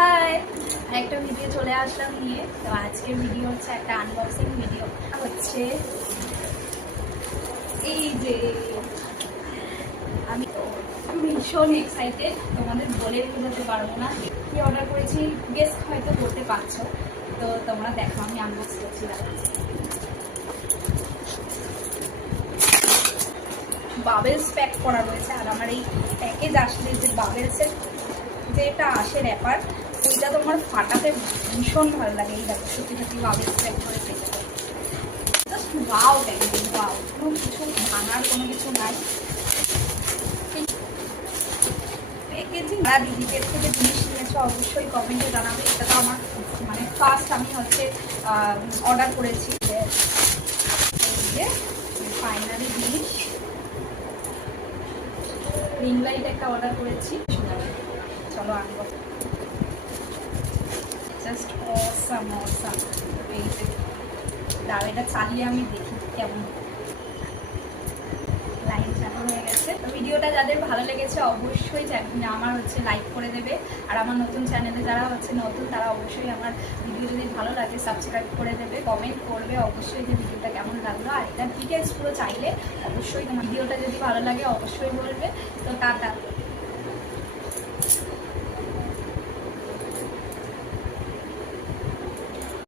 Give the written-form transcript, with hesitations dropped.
High, একটা video চলে আসলাম নিয়ে। তো আজকের ভিডিও হচ্ছে একটা আনবক্সিং ভিডিও। হচ্ছে এই যে আমি তো ভীষণ এক্সাইটেড, তোমাদের বলে বোঝাতে পারবো না কি অর্ডার করেছি। গেস হয়তো করতে পারছো, তো তোমরা দেখো আমি আনবক্স করছি। বাবেলস প্যাক করা রয়েছে, আর আমার এই প্যাকেজ আসলে যে বাবেলসের যে এটা আসে র্যাপার, ওইটা তোমার ফাটাতে ভীষণ ভালো লাগে। এই দেখো সত্যি সত্যি বাবেলস প্যাক করে পেতে জাস্ট ওয়াও প্যাকেজিং, ওয়াও, কোনো কিছু ভাঙার কোনো কিছু নাই। প্যাকেজিং আর দিদিদের থেকে জিনিস নিয়েছো অবশ্যই কমেন্টে জানাবে। এটা তো আমার মানে ফার্স্ট আমি হচ্ছে অর্ডার করেছি। এই যে ফাইনালি জিনিস রিং লাইট একটা অর্ডার করেছি। চলো আনবো। Just awesome awesome. এই যে দাও, এটা চালিয়ে আমি দেখি কেমন। লাইন চালু হয়ে গেছে। তো ভিডিওটা যাদের ভালো লেগেছে অবশ্যই আমার হচ্ছে লাইক করে দেবে। আর আমার নতুন চ্যানেলে যারা হচ্ছে নতুন, তারা অবশ্যই আমার ভিডিও যদি ভালো লাগে সাবস্ক্রাইব করে দেবে, কমেন্ট করবে অবশ্যই যে ভিডিওটা কেমন লাগলো। আর এটার ডিটেলস পুরো চাইলে অবশ্যই তোমার ভিডিওটা যদি ভালো লাগে অবশ্যই বলবে। তো টাটা।